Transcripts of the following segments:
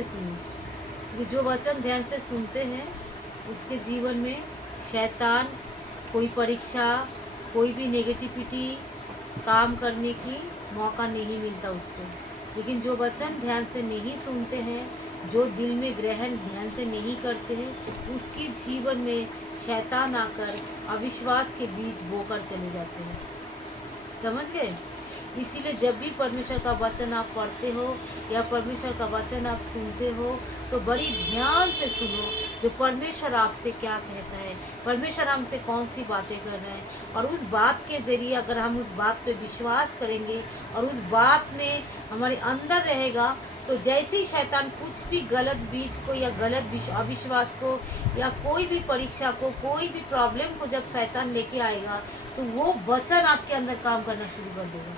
से सुनो, क्योंकि जो वचन ध्यान से सुनते हैं उसके जीवन में शैतान, कोई परीक्षा, कोई भी नेगेटिविटी काम करने की मौका नहीं मिलता उसको। लेकिन जो वचन ध्यान से नहीं सुनते हैं, जो दिल में ग्रहण ध्यान से नहीं करते हैं, उसके जीवन में शैतान आकर अविश्वास के बीज बोकर चले जाते हैं। समझ गए? इसीलिए जब भी परमेश्वर का वचन आप पढ़ते हो या परमेश्वर का वचन आप सुनते हो तो बड़ी ध्यान से सुनो जो परमेश्वर आपसे क्या कहता है, परमेश्वर हमसे कौन सी बातें कर रहे हैं। और उस बात के ज़रिए अगर हम उस बात पे विश्वास करेंगे और उस बात में हमारे अंदर रहेगा, तो जैसे ही शैतान कुछ भी गलत बीज को या गलत अविश्वास को या कोई भी परीक्षा को, कोई भी प्रॉब्लम को जब शैतान लेके आएगा, तो वो वचन आपके अंदर काम करना शुरू कर देगा।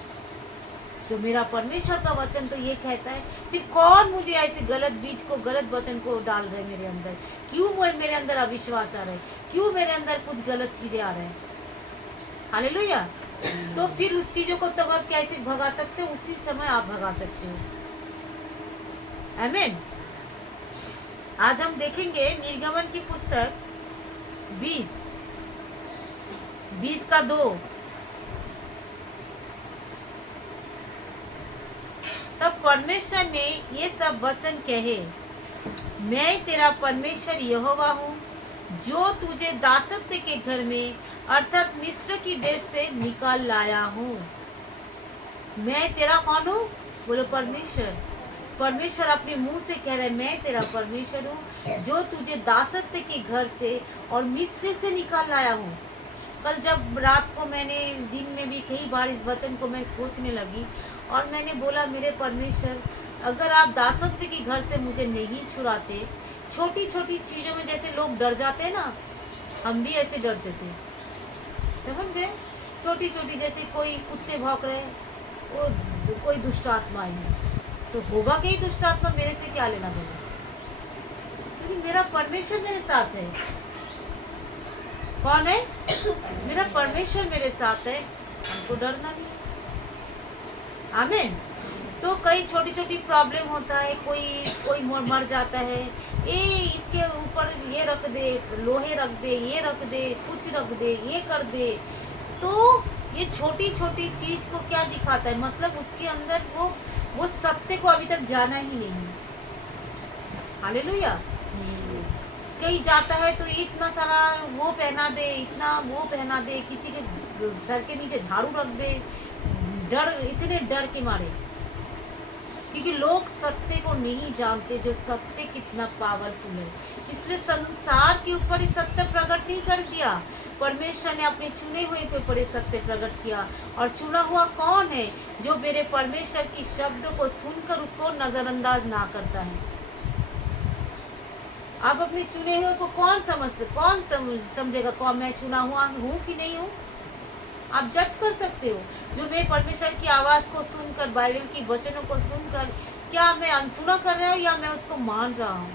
जो मेरा परमेश्वर का वचन तो ये कहता है, फिर कौन मुझे ऐसे गलत बीज को, गलत वचन को डाल रहे हैं मेरे अंदर? क्यों मेरे अंदर अविश्वास आ रहा है? क्यों मेरे अंदर कुछ गलत चीजें आ रहे हैं? हालेलुया। तो फिर उस चीजों को तब आप कैसे भगा सकते हो? उसी समय आप भगा सकते हो। आमीन। आज हम देखेंगे निर्गमन की पुस्तक 20 का 2। तब परमेश्वर ने ये सब वचन कहे, मैं तेरा परमेश्वर यहोवा हूँ, जो तुझे दासत्व के घर में अर्थात मिस्र की देश से निकाल लाया हूँ। मैं तेरा कौन हूँ? बोलो परमेश्वर। परमेश्वर अपने मुंह से कह रहे, मैं तेरा परमेश्वर हूँ जो तुझे दासत्व के घर से और मिस्र से निकाल लाया हूँ। कल जब रात को मैंने, दिन में भी कई बार इस वचन को मैं सोचने लगी और मैंने बोला, मेरे परमेश्वर, अगर आप दासत्व के घर से मुझे नहीं छुड़ाते, छोटी छोटी चीज़ों में जैसे लोग डर जाते हैं ना, हम भी ऐसे डरते थे। समझ गए? छोटी छोटी, जैसे कोई कुत्ते भौंक रहे, वो कोई दुष्ट आत्मा है, तो होगा कि दुष्ट आत्मा, मेरे से क्या लेना देना? क्योंकि मेरा परमेश्वर मेरे साथ है। कौन है? मेरा परमेश्वर मेरे साथ है, हमको डरना नहीं। आमीन। तो कई छोटी छोटी प्रॉब्लम होता है, कोई मर जाता है, इसके ऊपर ये रख दे, लोहे रख दे, ये रख दे, कुछ रख दे, ये कर दे। तो ये छोटी छोटी चीज को क्या दिखाता है? मतलब उसके अंदर वो सत्य को अभी तक जाना ही नहीं है। हालेलुया। कहीं जाता है तो इतना सारा वो पहना दे, इतना वो पहना दे, किसी के सर के नीचे झाड़ू रख दे, इतने डर के मारे, क्योंकि लोग सत्य को नहीं जानते, जो सत्य कितना पावरफुल है। इसलिए संसार के ऊपर सत्य प्रकट नहीं कर दिया, परमेश्वर ने अपने चुने हुए के ऊपर सत्य प्रकट किया। और चुना हुआ कौन है? जो मेरे परमेश्वर की शब्दों को सुनकर उसको नजरअंदाज ना करता है। आप अपने चुने हुए को कौन समझेगा? कौन मैं चुना हुआ हूँ कि नहीं हूँ? आप जज कर सकते हो। जो मैं परमेश्वर की आवाज़ को सुनकर, बाइबल की वचनों को सुनकर, क्या मैं अनसुना कर रहा हूँ या मैं उसको मान रहा हूँ?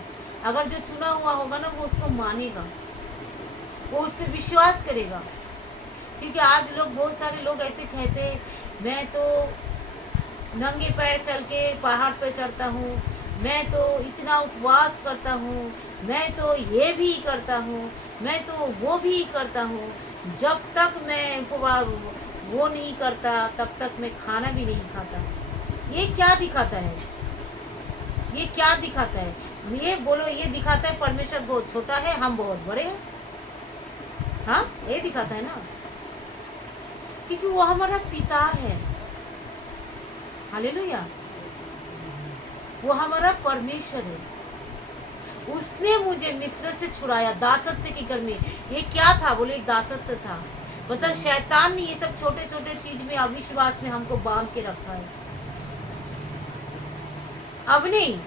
अगर जो चुना हुआ होगा ना, वो उसको मानेगा, वो उस पर विश्वास करेगा। क्योंकि आज बहुत सारे लोग ऐसे कहते हैं, मैं तो नंगे पैर चल के पहाड़ पे चढ़ता हूँ, मैं तो इतना उपवास करता हूँ, मैं तो ये भी करता हूँ, मैं तो वो भी करता हूँ। जब तक मैं वो नहीं करता, तब तक मैं खाना भी नहीं खाता। ये क्या दिखाता है? ये क्या दिखाता है? ये बोलो, ये दिखाता है परमेश्वर बहुत छोटा है, हम बहुत बड़े हैं। हाँ, ये दिखाता है ना, क्योंकि वो हमारा पिता है। हालेलुया। वो हमारा परमेश्वर है। उसने मुझे मिस्र से छुड़ाया, दासत्व के घर में। ये क्या था? बोले एक दासत्व था। मतलब शैतान ने ये सब छोटे छोटे चीज में, अविश्वास में हमको बांध के रखा है। अब नहीं,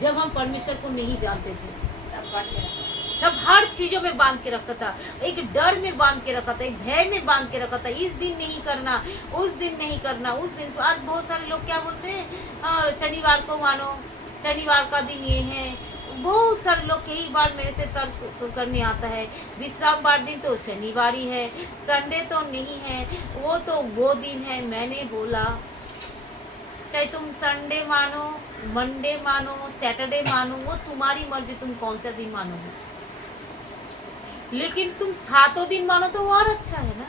जब हम परमेश्वर को नहीं जानते थे, सब हर चीजों में बांध के रखा था, एक डर में बांध के रखा था, एक भय में बांध के रखा था। इस दिन नहीं करना, उस दिन नहीं करना, उस दिन। आज बहुत सारे लोग क्या बोलते हैं, शनिवार को मानो, शनिवार का दिन ये है। बहुत सारे लोग कई बार मेरे से तर्क करने आता है, विश्राम बार दिन तो शनिवार ही है, संडे तो नहीं है, वो तो वो दिन है। मैंने बोला, चाहे तुम संडे मानो, मंडे मानो, सैटरडे मानो, वो तुम्हारी मर्जी, तुम कौन सा दिन मानोगे। लेकिन तुम 7 दिन मानो तो वो और अच्छा है ना,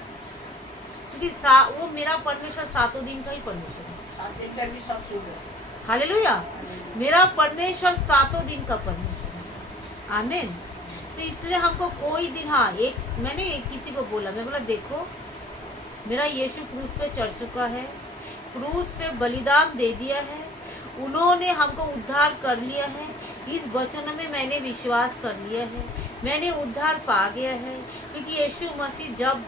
क्योंकि वो मेरा परमेश्वर 7 दिन का ही परमेश्वर है। 7 दिन का भी सब शुभ है। हालेलुया। मेरा परमेश्वर 7 दिन का परमेश्वर है। आमीन। तो इसलिए हमको कोई दिन, हाँ, मैंने किसी को बोला, मैं बोला देखो, मेरा यीशु क्रूस पे चढ़ चुका है, क्रूस पे बलिदान दे दिया है, उन्होंने हमको उद्धार कर लिया है। इस वचन में मैंने विश्वास कर लिया है, मैंने उद्धार पा गया है, क्योंकि यीशु मसीह, जब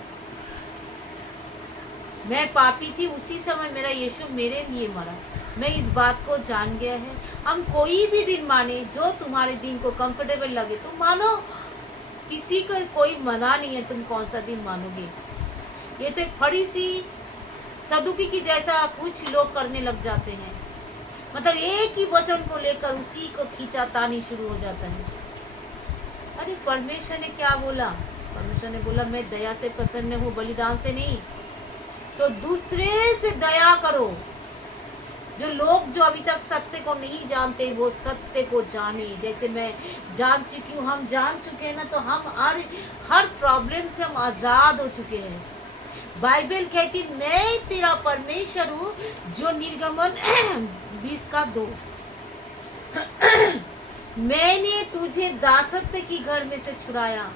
मैं पापी थी उसी समय मेरा यीशु मेरे लिए मरा, मैं इस बात को जान गया है। हम कोई भी दिन माने, जो तुम्हारे दिन को कंफर्टेबल लगे तुम मानो, किसी को कोई मना नहीं है तुम कौन सा दिन मानोगे। ये तो एक फरीसी सदुकी की जैसा कुछ लोग करने लग जाते हैं, मतलब एक ही वचन को लेकर उसी को खींचातानी शुरू हो जाता है। अरे परमेश्वर ने क्या बोला? परमेश्वर ने बोला मैं दया से प्रसन्न हूँ, बलिदान से नहीं। तो दूसरे से दया करो। जो लोग जो अभी तक सत्य को नहीं जानते वो सत्य को जाने, जैसे मैं जान चुकी हूँ, हम जान चुके हैं ना, तो हम हर प्रॉब्लम से हम आज़ाद हो चुके हैं। बाइबल कहती मैं तेरा परमेश्वर हूँ, जो निर्गमन 20:2 मैंने तुझे दासत्व की घर में से छुड़ाया।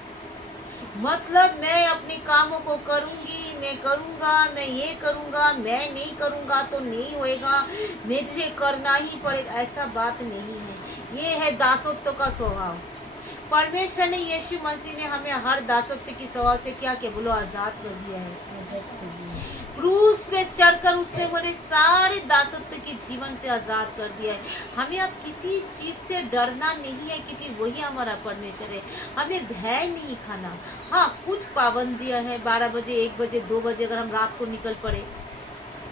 मतलब मैं अपने कामों को करूंगी, मैं करूंगा, मैं ये करूंगा, मैं नहीं करूंगा तो नहीं होएगा, मुझे करना ही पड़ेगा, ऐसा बात नहीं है। ये है दासत्व का स्वभाव। परमेश्वर ने, यीशु मसीह ने हमें हर दासत्व की स्वभाव से क्या किया बोलो, आजाद कर दिया है। क्रूस पे चढ़कर उसने बोले सारे दासत्व के जीवन से आजाद कर दिया है। हमें अब किसी चीज से डरना नहीं है, क्योंकि वही हमारा परमेश्वर है। हमें भय नहीं खाना। हाँ, कुछ पाबंदियां हैं, 12 बजे, 1 बजे, 2 बजे अगर हम रात को निकल पड़े,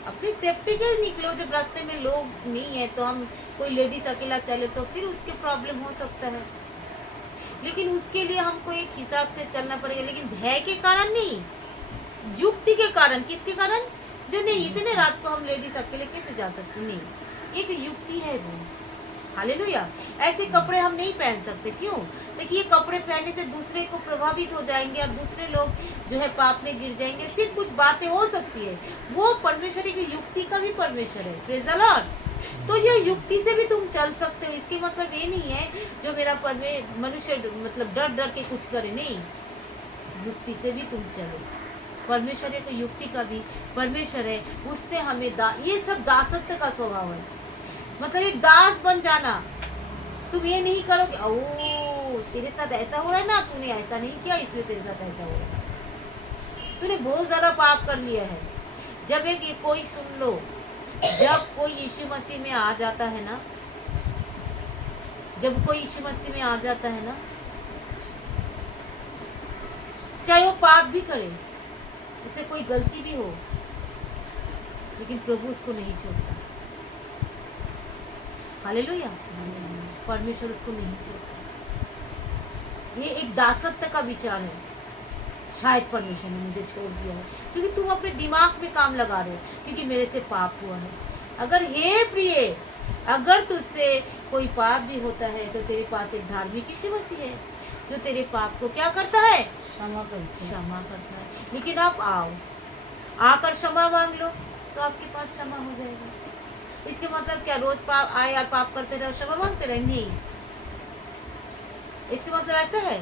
अपनी सेफ्टी के निकलो। जब रास्ते में लोग नहीं है तो हम, कोई लेडीज अकेला चले तो फिर उसके प्रॉब्लम हो सकता है, लेकिन उसके लिए हमको एक हिसाब से चलना पड़ेगा। लेकिन भय के कारण नहीं, युक्ति के कारण। किसके कारण? जो नहीं, इतने रात को हम लेडीज अकेले कैसे जा सकते? नहीं, एक युक्ति है वो। हालेलुया। ऐसे कपड़े हम नहीं पहन सकते। क्यों? देखिए, कपड़े पहनने से दूसरे को प्रभावित हो जाएंगे और दूसरे लोग जो है पाप में गिर जाएंगे, फिर कुछ बातें हो सकती है। वो परमेश्वर की युक्ति का भी परमेश्वर है। Praise the Lord. तो ये युक्ति से भी तुम चल सकते हो। इसके मतलब ये नहीं है जो मेरा मनुष्य मतलब डर डर के कुछ करे, नहीं, युक्ति से भी तुम चलो। परमेश्वर है तो युक्ति का भी परमेश्वर है। उसने हमें ये सब दासत्व का स्वभाव है। मतलब एक दास बन जाना। तुम ये नहीं करो कि ओ तेरे साथ ऐसा हो रहा है ना, तूने ऐसा नहीं किया इसलिए तेरे साथ ऐसा हो रहा है, तूने बहुत ज्यादा पाप कर लिया है। जब कोई, सुन लो, जब कोई यीशु मसीह में आ जाता है ना, जब कोई यीशु मसीह में आ जाता है ना, चाहे वो पाप भी करे, उसे कोई गलती भी हो, लेकिन प्रभु उसको नहीं छोड़ता। हालेलुया। परमेश्वर उसको नहीं छोड़ता। ये एक दासत्व का विचार है। शायद परमेश्वर ने मुझे छोड़ दिया है क्योंकि तुम अपने दिमाग में काम लगा रहे हो, क्योंकि मेरे से पाप हुआ है। अगर हे प्रिय, अगर तुझसे कोई पाप भी होता है तो तेरे पास एक धार्मिक यीशु मसीह है जो तेरे पाप को क्या करता है? क्षमा करता है। लेकिन आप आओ, आकर क्षमा मांग लो तो आपके पास क्षमा हो जाएगा। इसके मतलब क्या रोज पाप आए और पाप करते रहो, क्षमा मांगते रहे? नहीं, इसके मतलब ऐसा है।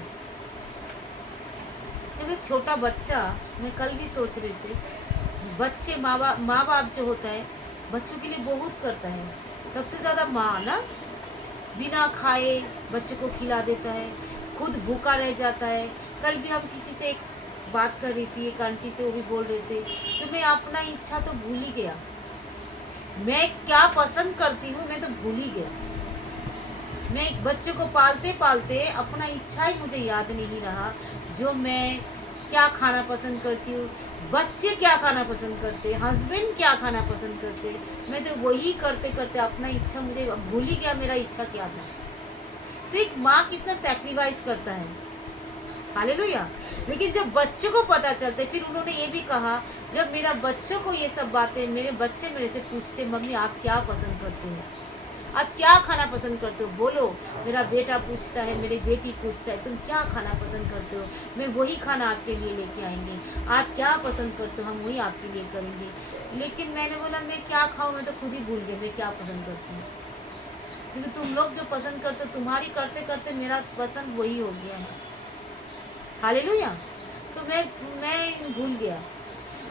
जब एक छोटा बच्चा, मैं कल भी सोच रही थी, बच्चे माँ बाप जो होता है बच्चों के लिए बहुत करता है। सबसे ज़्यादा माँ ना, बिना खाए बच्चों को खिला देता है, खुद भूखा रह जाता है। कल भी हम किसी से एक बात कर रही थी, एक आंटी से, वो भी बोल रहे थे तो मैं अपना इच्छा तो भूल ही गया, मैं क्या पसंद करती हूँ मैं तो भूल ही गया। मैं एक बच्चे को पालते पालते अपना इच्छा ही मुझे याद नहीं रहा, जो मैं क्या खाना पसंद करती हूँ, बच्चे क्या खाना पसंद करते, हस्बैंड क्या खाना पसंद करते, मैं तो वही करते करते अपना इच्छा मुझे भूल ही गया, मेरा इच्छा क्या था। तो एक माँ कितना सैक्रिफाइस करता है। हालेलुया। लेकिन जब बच्चों को पता चलता, फिर उन्होंने ये भी कहा, जब मेरा बच्चों को ये सब बातें, मेरे बच्चे मेरे से पूछते मम्मी आप क्या पसंद करते हो, आप क्या खाना पसंद करते हो बोलो। मेरा बेटा पूछता है, मेरी बेटी पूछता है, तुम क्या खाना पसंद करते हो, मैं वही खाना आपके लिए लेके आएंगे। आप क्या पसंद करते हो, हम वही आपके लिए करेंगे। लेकिन मैंने बोला मैं क्या खाऊं, मैं तो खुद ही भूल गई मैं क्या पसंद करती हूँ, क्योंकि तुम लोग जो पसंद करते हो, तुम्हारी करते करते मेरा पसंद वही हो गया है। हालेलुया। तो मैं भूल गया।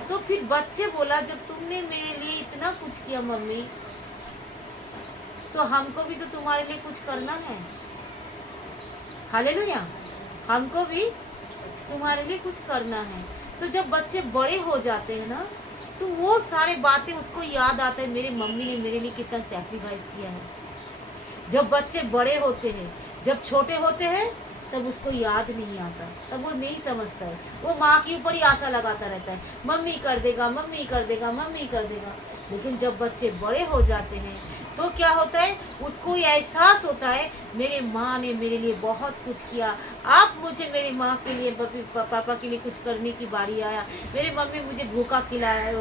तो फिर बच्चे बोला, जब तुमने मेरे लिए इतना कुछ किया मम्मी, तो हमको भी तो तुम्हारे लिए कुछ करना है। हालेलुया। हमको भी तुम्हारे लिए कुछ करना है। तो जब बच्चे बड़े हो जाते हैं ना, तो वो सारे बातें उसको याद आता है, मेरे मम्मी ने मेरे लिए कितना सैक्रिफाइस किया है। जब बच्चे बड़े होते हैं, जब छोटे होते हैं, तब उसको याद नहीं आता, तब वो नहीं समझता है। वो माँ के ऊपर ही आशा लगाता रहता है, मम्मी कर देगा, मम्मी कर देगा, मम्मी कर देगा। लेकिन जब बच्चे बड़े हो जाते हैं, तो क्या होता है, उसको ये एहसास होता है, मेरे माँ ने मेरे लिए बहुत कुछ किया। आप मुझे मेरी माँ के लिए, पापा के लिए कुछ करने की बारी आया। मेरे मम्मी मुझे भूखा खिलाया,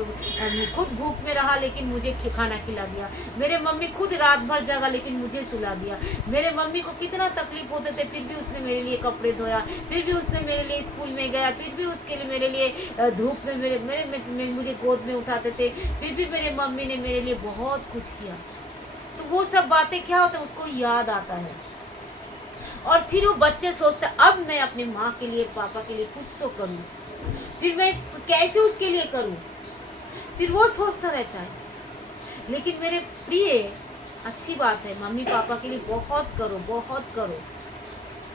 खुद भूख में रहा लेकिन मुझे खाना खिला दिया। मेरे मम्मी खुद रात भर जगा लेकिन मुझे सुला दिया। मेरे मम्मी को कितना तकलीफ होते थे, फिर भी उसने मेरे लिए कपड़े धोया, फिर भी उसने मेरे लिए स्कूल में गया, फिर भी उसके लिए मेरे लिए धूप में मुझे गोद में उठाते थे, फिर भी मेरे मम्मी ने मेरे लिए बहुत कुछ किया। तो वो सब बातें क्या होता है, उसको याद आता है। और फिर वो बच्चे सोचते हैं, अब मैं अपने माँ के लिए, पापा के लिए कुछ तो करूँ, फिर मैं कैसे उसके लिए करूँ, फिर वो सोचता रहता है। लेकिन मेरे प्रिय, अच्छी बात है, मम्मी पापा के लिए बहुत करो, बहुत करो,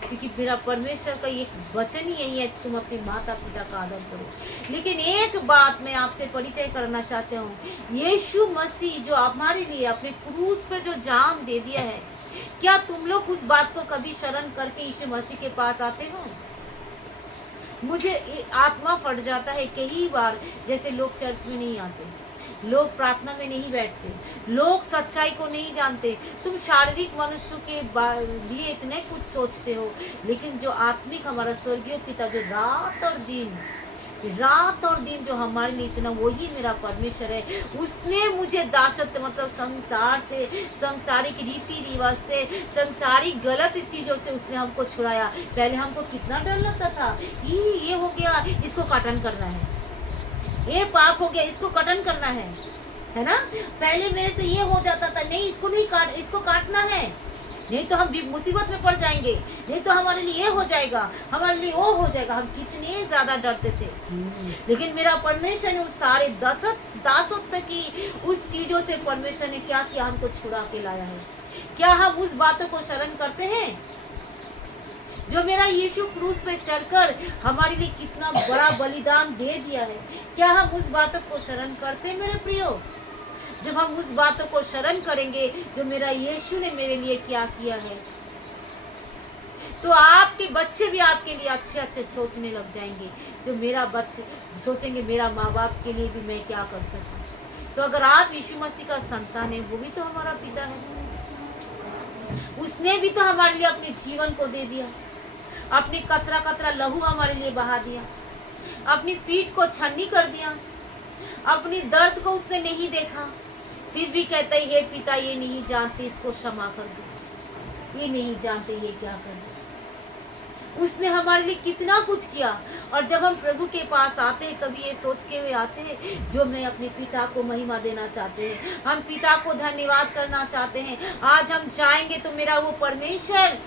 क्योंकि मेरा परमेश्वर का ये वचन ही यही है कि तुम अपने माता पिता का आदर करो। लेकिन एक बात मैं आपसे परिचय करना चाहता हूँ, यीशु मसीह जो हमारे लिए अपने क्रूस पे जो जान दे दिया है, क्या तुम लोग उस बात को कभी शरण करके यीशु मसीह के पास आते हो? मुझे आत्मा फट जाता है कई बार, जैसे लोग चर्च में नहीं आते, लोग प्रार्थना में नहीं बैठते, लोग सच्चाई को नहीं जानते। तुम शारीरिक मनुष्य के लिए इतने कुछ सोचते हो, लेकिन जो आत्मिक हमारा स्वर्गीय पिता जो रात और दिन जो हमारे लिए इतना, वही मेरा परमेश्वर है। उसने मुझे दासत्व मतलब संसार से, संसारिक रीति रिवाज से, संसारिक गलत चीजों से उसने हमको छुड़ाया। पहले हमको कितना डर लगता था, ये हो गया, इसको कटन करना है, ये पाप हो गया, इसको कटन करना है ना। पहले मेरे से ये हो जाता था, नहीं इसको नहीं काट, इसको काटना है, नहीं तो हम भी मुसीबत में पड़ जाएंगे, नहीं तो हमारे लिए ये हो जाएगा, हमारे लिए वो हो जाएगा। हम कितने ज्यादा डरते थे। लेकिन मेरा परमेश्वर ने उस सारे दासत्व की उस चीजों से परमेश्वर ने क्या किया, हमको छुड़ा के लाया है। क्या हम उस बातों को शरण करते हैं? जो मेरा यीशु क्रूस पे चढ़कर हमारे लिए कितना बड़ा बलिदान दे दिया है, क्या हम उस बातों को शरण करते हैं मेरे प्रियो? जब हम उस बातों को शरण करेंगे जो मेरा यीशु ने मेरे लिए क्या किया है, तो आपके बच्चे भी आपके लिए अच्छे अच्छे सोचने लग जाएंगे। जो मेरा बच्चे सोचेंगे, मेरा माँ बाप के लिए भी मैं क्या कर सकूं। तो अगर आप यीशु मसीह का संतान है, वो भी तो हमारा पिता है, उसने भी तो हमारे लिए अपने जीवन को दे दिया, अपनी कतरा कतरा लहू हमारे लिए बहा दिया, अपनी पीठ को छन्नी कर दिया, अपनी दर्द को उसने नहीं देखा, फिर भी कहता है, हे पिता ये नहीं जानते, इसको क्षमा कर दो, ये नहीं जानते ये क्या कर दो। उसने हमारे लिए कितना कुछ किया। और जब हम प्रभु के पास आते हैं, कभी ये सोच के हुए आते हैं, जो मैं अपने पिता को महिमा देना चाहते हैं, हम पिता को धन्यवाद करना चाहते हैं। आज हम चाहेंगे तो मेरा वो परमेश्वर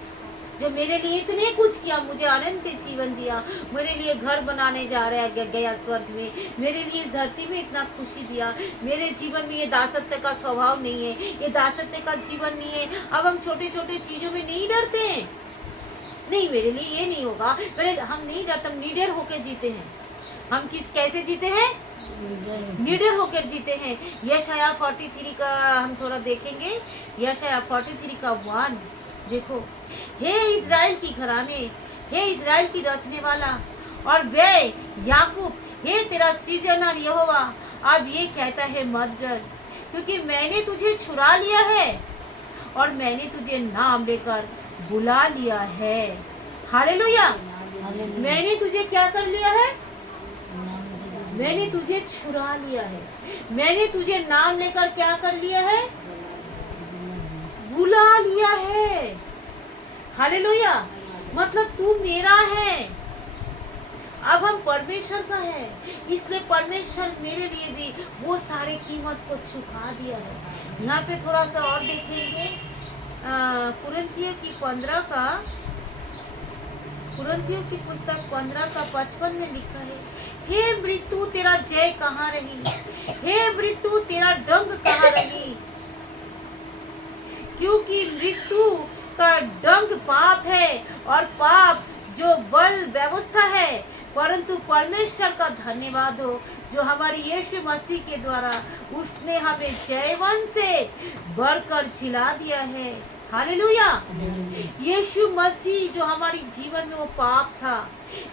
जो मेरे लिए इतने कुछ किया, मुझे अनंत जीवन दिया, मेरे लिए घर बनाने जा रहा है गया स्वर्ग में, मेरे लिए इस धरती में इतना खुशी दिया, मेरे जीवन में ये दासत्व का स्वभाव नहीं है, ये दासत्व का जीवन नहीं है। अब हम छोटे छोटे चीजों में नहीं डरते हैं, नहीं मेरे लिए ये नहीं होगा, हम नहीं डरते, हम निडर होकर जीते हैं। हम कैसे जीते हैं? निडर होकर जीते हैं। यशाया 43 का हम थोड़ा देखेंगे, यशाया 43 का 1 देखो। हे इस्राएल की घराने, हे इस्राएल की रचने वाला और वे याकूब, हे तेरा सृजनहार यहोवा अब ये कहता है, मत डर, क्योंकि मैंने तुझे छुड़ा लिया है और मैंने तुझे नाम लेकर बुला लिया है। हालेलुया। मैंने तुझे क्या कर लिया है? मैंने तुझे छुड़ा लिया है, मैंने तुझे नाम लेकर क्या कर लिया है? बुला लिया है। हालेलुया, मतलब तू मेरा है। अब हम परमेश्वर का है, इसलिए परमेश्वर मेरे लिए भी वो सारे कीमत को चुका दिया है। यहाँ पे थोड़ा सा और देखेंगे, कुरिन्थियों की पुस्तक 15 का 55 में लिखा है, हे मृत्यु तेरा जय कहाँ रही, हे मृत्यु तेरा डंक कहाँ रही, क्योंकि मृत्यु का डंक पाप है और पाप जो बल व्यवस्था है, परंतु परमेश्वर का धन्यवाद हो जो हमारी यीशु मसीह के द्वारा उसने हमें जयवन से बढ़कर जिला दिया है। हालेलुया। यीशु मसीह जो हमारी जीवन में वो पाप था,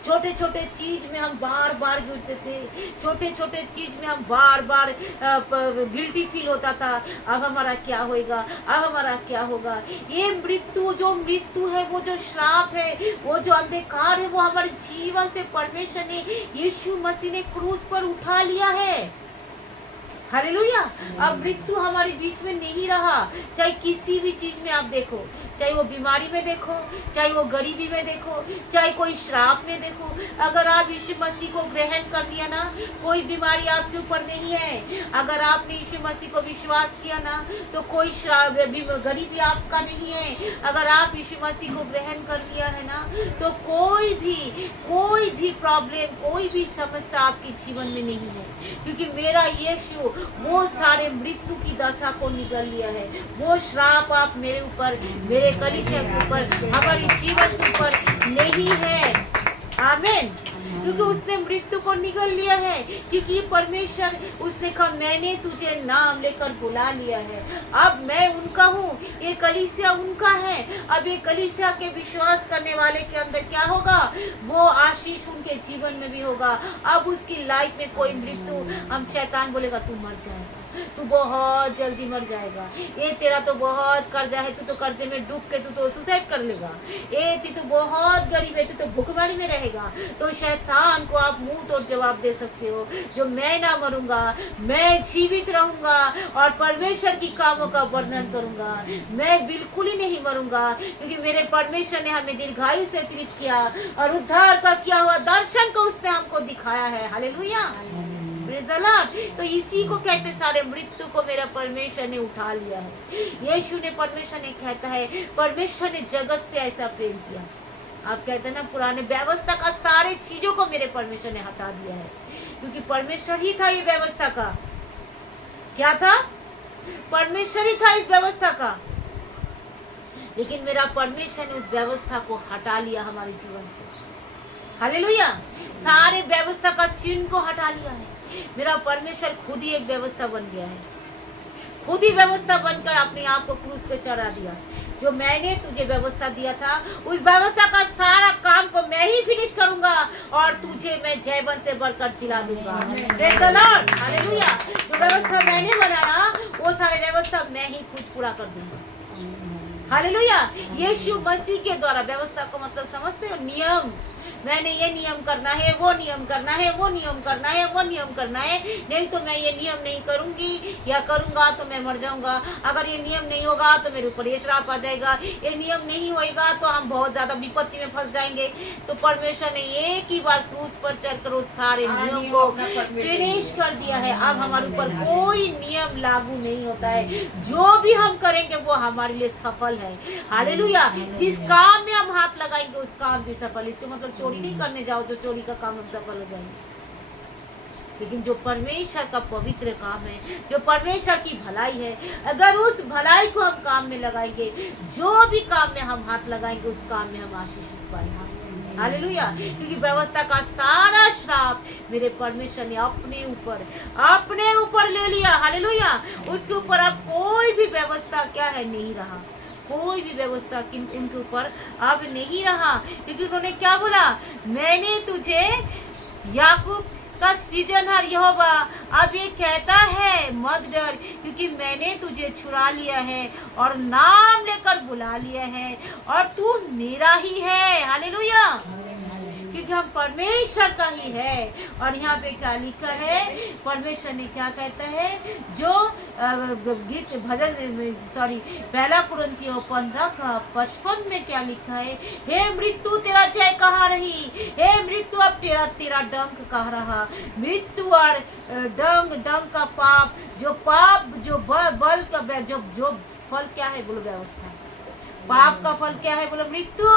छोटे छोटे चीज में हम बार बार गिरते थे, छोटे छोटे चीज में हम बार बार गिल्टी फील होता था। अब हमारा क्या होगा, अब हमारा क्या होगा। ये मृत्यु जो मृत्यु है, वो जो श्राप है, वो जो अंधकार है, वो हमारे जीवन से परमेश्वर ने, यीशु मसीह ने क्रूस पर उठा लिया है। हालेलुया। अब मृत्यु हमारे बीच में नहीं रहा। चाहे किसी भी चीज में आप देखो, चाहे वो बीमारी में देखो, चाहे वो गरीबी में देखो, चाहे कोई श्राप में देखो, अगर आप यीशु मसीह को ग्रहण कर लिया ना, कोई बीमारी आपके ऊपर नहीं है। अगर आपने यीशु मसीह को विश्वास किया ना, तो कोई श्राप गरीबी आपका नहीं है। अगर आप यीशु मसीह को ग्रहण कर लिया है ना, तो कोई भी प्रॉब्लम, कोई भी समस्या आपके जीवन में नहीं है, क्योंकि मेरा यीशु वो सारे मृत्यु की दशा को निगल लिया है। वो श्राप आप मेरे ऊपर, मेरे कलीसिया के ऊपर, हमारे जीवन के ऊपर नहीं है। आमीन। क्योंकि उसने मृत्यु को निगल लिया है, क्योंकि परमेश्वर उसने कहा मैंने तुझे नाम लेकर बुला लिया है। अब मैं उनका हूँ, ये कलीसिया उनका है। अब ये कलीसिया के विश्वास करने वाले के अंदर क्या होगा, वो आशीष उनके जीवन में भी होगा। अब उसकी लाइफ में कोई मृत्यु, हम शैतान बोलेगा तू मर जाएगा, तू बहुत जल्दी मर जाएगा, ये तेरा तो बहुत कर्जा है, तू तो कर्जे में डूब के तू तो सुसाइड कर लेगा, ये तू तो बहुत गरीब है, तू तो भूखमरी में रहेगा। तो शैतान को आप मुंह तोड़ जवाब दे सकते हो, जो मैं ना मरूंगा, मैं जीवित रहूंगा और परमेश्वर की कामों का वर्णन करूंगा। मैं बिल्कुल ही नहीं मरूंगा, क्योंकि मेरे परमेश्वर ने हमें दीर्घायु से तृप्त किया और उद्धार का किया हुआ दर्शन को उसने हमको दिखाया है। हालेलुया। तो इसी को कहते सारे मृत्यु को मेरा परमेश्वर ने उठा लिया है। यीशु ने, परमेश्वर ने कहता है, परमेश्वर ने जगत से ऐसा प्रेम किया। आप कहते हैं ना, पुराने व्यवस्था का सारे चीजों को मेरे परमेश्वर ने हटा दिया है, क्योंकि परमेश्वर ही था ये व्यवस्था का। क्या था? परमेश्वर ही था इस व्यवस्था का, लेकिन मेरा परमेश्वर ने उस व्यवस्था को हटा लिया हमारे जीवन से। हालेलुया। सारे व्यवस्था का चिन्ह को हटा लिया है। मेरा परमेश्वर खुद ही एक व्यवस्था बन गया है, खुद ही व्यवस्था बनकर अपने आप को क्रूस पे चढ़ा दिया। जो मैंने तुझे व्यवस्था दिया था, उस व्यवस्था का सारा काम को मैं ही फिनिश करूंगा और तुझे मैं जयवन से बढ़कर जिला दूंगा। Praise the Lord. हालेलुया। जो व्यवस्था मैंने बनाया, वो सारे व्यवस्था मैं ही खुद पूरा कर दूंगा। हालेलुया। यीशु मसीह के द्वारा व्यवस्था को मतलब समझते हो? नियम। मैंने ये नियम करना है, वो नियम करना है, वो नियम करना है, वो नियम करना है, नहीं तो मैं ये नियम नहीं करूंगी, या करूंगा तो मैं मर जाऊंगा। अगर ये नियम नहीं होगा तो मेरे ऊपर ये श्राप आ जाएगा, ये नियम नहीं होएगा तो हम बहुत ज्यादा विपत्ति में फंस जाएंगे। तो परमेश्वर ने एक ही बार क्रूस पर चढ़कर उस सारे नियम को फिनिश कर दिया है। अब हमारे ऊपर कोई नियम लागू नहीं होता है। जो भी हम करेंगे वो हमारे लिए सफल है। हालेलुया। जिस काम में हम हाथ लगाएंगे उस काम भी सफल। इसके मतलब चोरी नहीं करने जाओ, जो चोरी का काम हम सफल हो जाएंगे। लेकिन जो परमेश्वर का पवित्र काम है, जो परमेश्वर की भलाई है, अगर उस भलाई को हम काम में लगाएंगे, जो भी काम में हम हाथ लगाएंगे उस काम में हम आशीषित पाएंगे। हालेलुया। क्योंकि व्यवस्था का सारा श्राप मेरे परमेश्वर ने अपने ऊपर ले लिया। हालेलुया। उसके ऊपर अब कोई भी व्यवस्था क्या है, नहीं रहा। कोई भी व्यवस्था उनके ऊपर अब नहीं रहा, क्योंकि उन्होंने क्या बोला, मैंने तुझे याकूब का सृजनहार यहोवा अब ये कहता है मत डर, क्योंकि मैंने तुझे छुड़ा लिया है और नाम लेकर बुला लिया है और तू मेरा ही है। हालेलुया। क्योंकि क्योंकि हम परमेश्वर का ही है। और यहाँ पे क्या लिखा है, परमेश्वर ने क्या कहता है, जो गीत भजन पहला कुरिन्थियों 15:55 में क्या लिखा है, हे मृत्यु तेरा जय कहाँ रही, हे मृत्यु अब तेरा डंक कहाँ रहा। मृत्यु और डंक का पाप, जो बल का जो फल क्या है बोलो, व्यवस्था। पाप का फल क्या है बोलो, मृत्यु।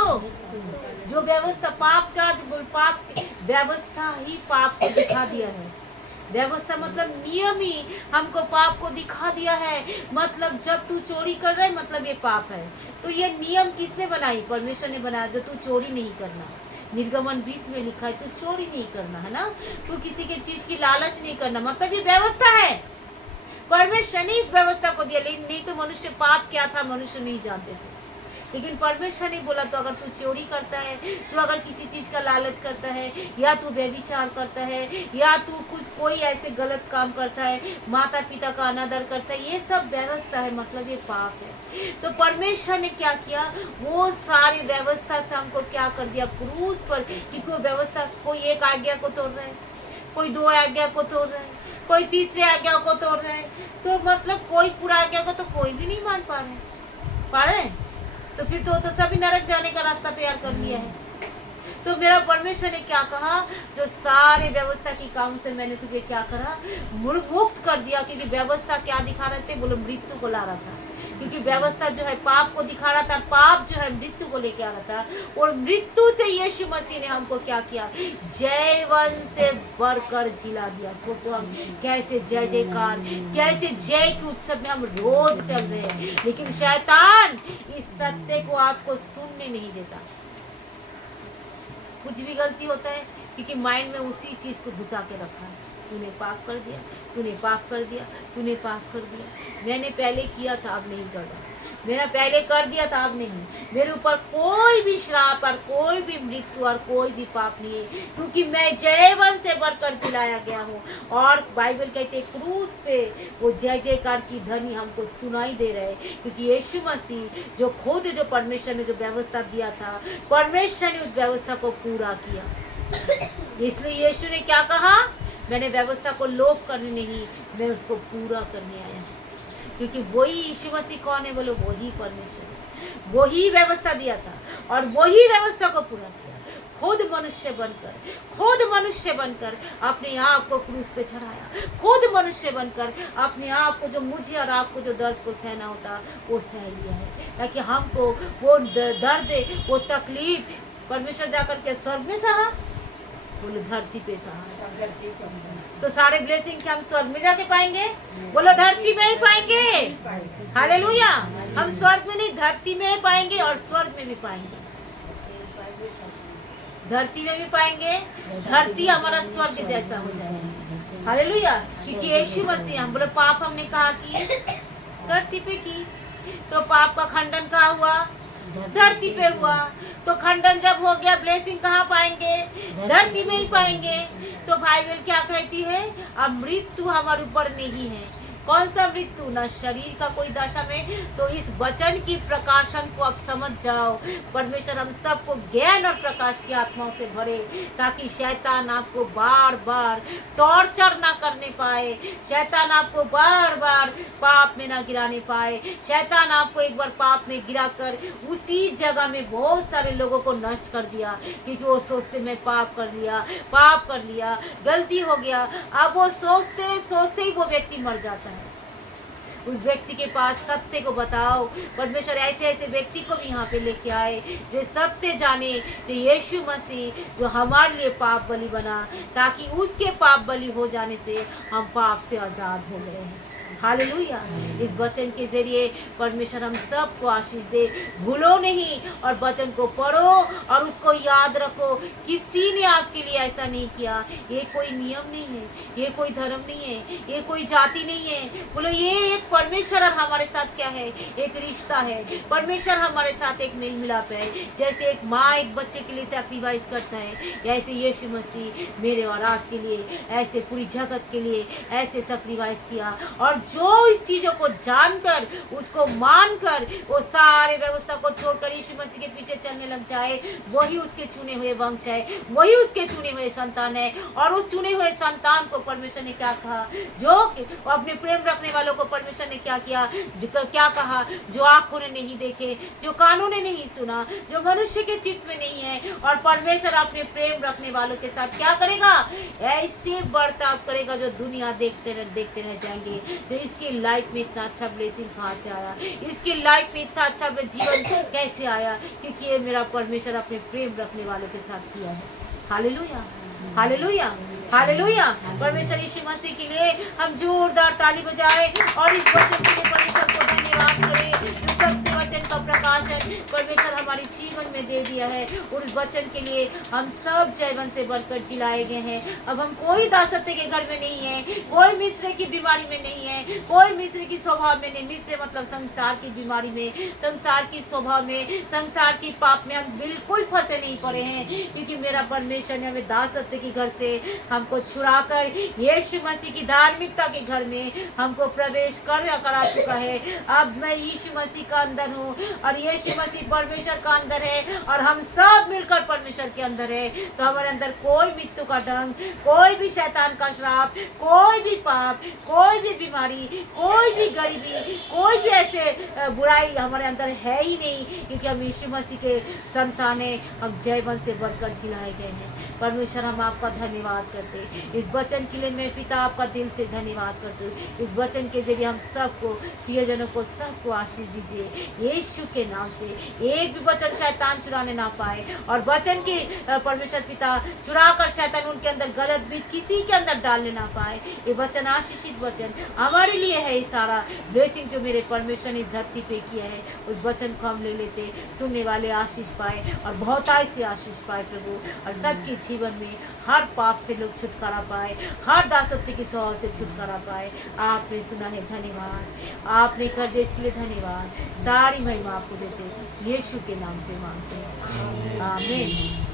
जो व्यवस्था पाप का बोल, पाप व्यवस्था ही पाप को दिखा दिया है। व्यवस्था मतलब नियम ही हमको पाप को दिखा दिया है। मतलब जब तू चोरी कर रहा है मतलब ये पाप है। तो ये नियम किसने बनाई, परमेश्वर ने बनाया, जो तू चोरी नहीं करना। निर्गमन 20 में लिखा है तू चोरी नहीं करना, है ना। तू किसी के चीज की लालच नहीं करना, मतलब ये व्यवस्था है। परमेश्वर ने इस व्यवस्था को दिया, लेकिन नहीं तो मनुष्य पाप क्या था मनुष्य नहीं जानते थे। लेकिन परमेश्वर ने बोला तो अगर तू चोरी करता है, तू अगर किसी चीज का लालच करता है, या तू व्यभिचार करता है, या तू कोई ऐसे गलत काम करता है, माता पिता का अनादर करता है, ये सब व्यवस्था है, मतलब ये पाप है। तो परमेश्वर ने क्या किया, वो सारी व्यवस्था से हमको क्या कर दिया क्रूस पर, क्योंकि वो व्यवस्था कोई एक आज्ञा को तोड़ रहा है, कोई 2 आज्ञा को तोड़ रहा है, कोई तीसरे आज्ञा को तोड़ रहा है। तो मतलब कोई पूरा आज्ञा को तो कोई भी नहीं मान पा रहे हैं। तो फिर तो सभी नरक जाने का रास्ता तैयार कर लिया है। तो मेरा परमेश्वर ने क्या कहा, जो सारे व्यवस्था की काम से मैंने तुझे क्या करा, मुक्त कर दिया। क्योंकि व्यवस्था क्या दिखा रहे थे बोलो, मृत्यु को ला रहा था। क्योंकि व्यवस्था जो है पाप को दिखा रहा था, पाप जो है मृत्यु को लेके आ रहा था। और मृत्यु से यीशु मसीह ने हमको क्या किया, जीवन से बढ़कर जिला दिया। सोचो हम कैसे जय जयकार, कैसे जय के उत्सव में हम रोज चल रहे हैं, लेकिन शैतान इस सत्य को आपको सुनने नहीं देता। कुछ भी गलती होता है क्योंकि माइंड में उसी चीज को घुसा के रखा है, तूने पाप कर दिया, तूने पाप कर दिया, तूने पाप कर दिया। मैंने पहले किया था अब नहीं कर रहा, मेरा पहले कर दिया था अब नहीं। मेरे ऊपर कोई भी श्राप और कोई भी मृत्यु और कोई भी पाप नहीं है, क्योंकि मैं जीवन से बढ़कर जिलाया गया हूँ। और बाइबल कहते हैं क्रूस पे वो जय जयकार की ध्वनि हमको सुनाई दे रहे, क्योंकि यीशु मसीह जो खुद जो परमेश्वर ने जो व्यवस्था दिया था, परमेश्वर ने उस व्यवस्था को पूरा किया। इसलिए यीशु ने क्या कहा, मैंने व्यवस्था को लोप करने नहीं, मैं उसको पूरा करने आया। क्योंकि वही यीशु मसीह कौन है बोलो, वही परमेश्वर है। वही व्यवस्था दिया था और वही व्यवस्था को पूरा किया। खुद मनुष्य बनकर अपने आप को क्रूस पे चढ़ाया। खुद मनुष्य बनकर अपने आप को, जो मुझे और आपको जो दर्द को सहना होता वो सह लिया है, ताकि हमको वो दर्द, वो तकलीफ परमेश्वर जाकर के स्वर्ग में सहा, बोलो धरती पे सहा। तो सारे ब्लेसिंग हम स्वर्ग में जाके पाएंगे, बोलो धरती में ही पाएंगे। हालेलुया। हम स्वर्ग में नहीं, धरती में ही पाएंगे और स्वर्ग में भी पाएंगे। धरती में भी पाएंगे, धरती हमारा स्वर्ग जैसा हो जाएगा। हालेलुया। क्योंकि यीशु मसीह, हम बोलो पाप हमने कहा की धरती पे की, तो पाप का खंडन कहाँ हुआ, धरती पे हुआ। तो खंडन जब हो गया, ब्लेसिंग कहाँ पाएंगे, धरती में ही पाएंगे। तो बाइबल क्या कहती है, अब मृत्यु हमारे ऊपर नहीं है। कौन सा मृत्यु, न शरीर का कोई दशा में। तो इस वचन की प्रकाशन को अब समझ जाओ। परमेश्वर हम सबको ज्ञान और प्रकाश की आत्माओं से भरे, ताकि शैतान आपको बार बार टॉर्चर ना करने पाए, शैतान आपको बार बार पाप में ना गिराने पाए। शैतान आपको एक बार पाप में गिराकर उसी जगह में बहुत सारे लोगों को नष्ट कर दिया, क्योंकि वो सोचते मैं पाप कर लिया, गलती हो गया। अब वो सोचते सोचते ही वो व्यक्ति मर जाता है। उस व्यक्ति के पास सत्य को बताओ। परमेश्वर ऐसे ऐसे व्यक्ति को भी यहाँ पे लेके आए जो सत्य जाने, जो यीशु मसीह जो हमारे लिए पाप बलि बना, ताकि उसके पाप बलि हो जाने से हम पाप से आज़ाद हो गए हैं। हालेलुया। इस वचन के जरिए परमेश्वर हम सबको आशीष दे। भूलो नहीं और वचन को पढ़ो और उसको याद रखो। किसी ने आपके लिए ऐसा नहीं किया। ये कोई नियम नहीं है, ये कोई धर्म नहीं है, ये कोई जाति नहीं है। बोलो ये एक परमेश्वर और हमारे साथ क्या है, एक रिश्ता है। परमेश्वर हमारे साथ एक मेल मिलाप है। जैसे एक माँ एक बच्चे के लिए सैक्रिफाइस करता है, ऐसे यीशु मसीह मेरे और आपके लिए, ऐसे पूरी जगत के लिए ऐसे सैक्रिफाइस किया। और जो इस चीज़ों को जानकर, उसको मानकर, वो सारे व्यवस्था को छोड़कर यीशु मसीह के पीछे चलने लग जाए, वही उसके चुने हुए वंश है, वही उसके चुने हुए संतान है। और उस चुने हुए संतान को परमेश्वर ने क्या कहा, जो अपने प्रेम रखने वालों को परमेश्वर ने क्या किया, क्या कहा, जो आंखों ने नहीं देखे, जो कानों ने नहीं सुना, जो मनुष्य के चित्त में नहीं है, और परमेश्वर अपने प्रेम रखने वालों के साथ क्या करेगा, ऐसे बर्ताव करेगा जो दुनिया देखते रह जाएंगे। तो इसकी लाइफ में इतना अच्छा ब्लेसिंग कहाँ से आया, इसकी लाइफ में इतना अच्छा जीवन कैसे आया, क्योंकि ये मेरा परमेश्वर अपने प्रेम रखने वालों के साथ किया है। Hallelujah, hallelujah, hallelujah. परमेश्वर यीशु मसीह के लिए हम जोरदार ताली बजाएं और इस वचन के लिए परमेश्वर को धन्यवाद करें। जो सत्य वचन का प्रकाशन परमेश्वर हमारे जीवन में दे दिया है, और उस वचन के लिए हम सब जयवन से बढ़कर जिलाए गए हैं। अब हम कोई दासत्व के घर में नहीं है, कोई मिस्र की बीमारी में नहीं है, कोई मिस्र की स्वभाव में नहीं। मिस्र मतलब संसार की बीमारी में, संसार की स्वभाव में, संसार की पाप में हम बिल्कुल फंसे नहीं पड़े हैं, क्योंकि मेरा परमेश्वर ने हमें दासत्व के घर से हमको छुड़ाकर यीशु मसीह की धार्मिकता के घर में हमको प्रवेश करा चुका है। अब मैं यीशु मसीह का अंदर हूँ और यीशु मसीह परमेश्वर का अंदर है, और हम सब मिलकर परमेश्वर के अंदर है। तो हमारे अंदर कोई मृत्यु का डंक, कोई भी शैतान का श्राप, कोई भी पाप, कोई भी बीमारी, कोई भी गरीबी, कोई भी ऐसे बुराई हमारे अंदर है ही नहीं, क्योंकि हम यीशु मसीह के संतान हैं। हम जयवन से बढ़कर जिलाए गए हैं। परमेश्वर हम आपका धन्यवाद करते हैं। इस वचन के लिए मैं पिता आपका दिल से धन्यवाद करती हूँ। इस वचन के जरिए हम सबको, प्रियजनों को सबको आशीष दीजिए यीशु के नाम से। एक भी वचन शैतान चुराने ना पाए, और वचन की परमेश्वर पिता चुराकर शैतान उनके अंदर गलत बीज किसी के अंदर डालने ना पाए। ये वचन आशीषित वचन हमारे लिए है। ये सारा ब्लेसिंग जो मेरे परमेश्वर ने इस धरती पे किया है, उस वचन को हम ले लेते, सुनने वाले आशीष पाए और बहुतायत से आशीष पाए प्रभु, और सबके जीवन में हर पाप से लोग छुटकारा पाए, हर दासत्व की स्वभाव से छुटकारा पाए। आपने सुना है, धन्यवाद। आपने कर दे इसके लिए धन्यवाद। सारी महिमा आपको देते यीशु के नाम से मांगते हैं, आमीन।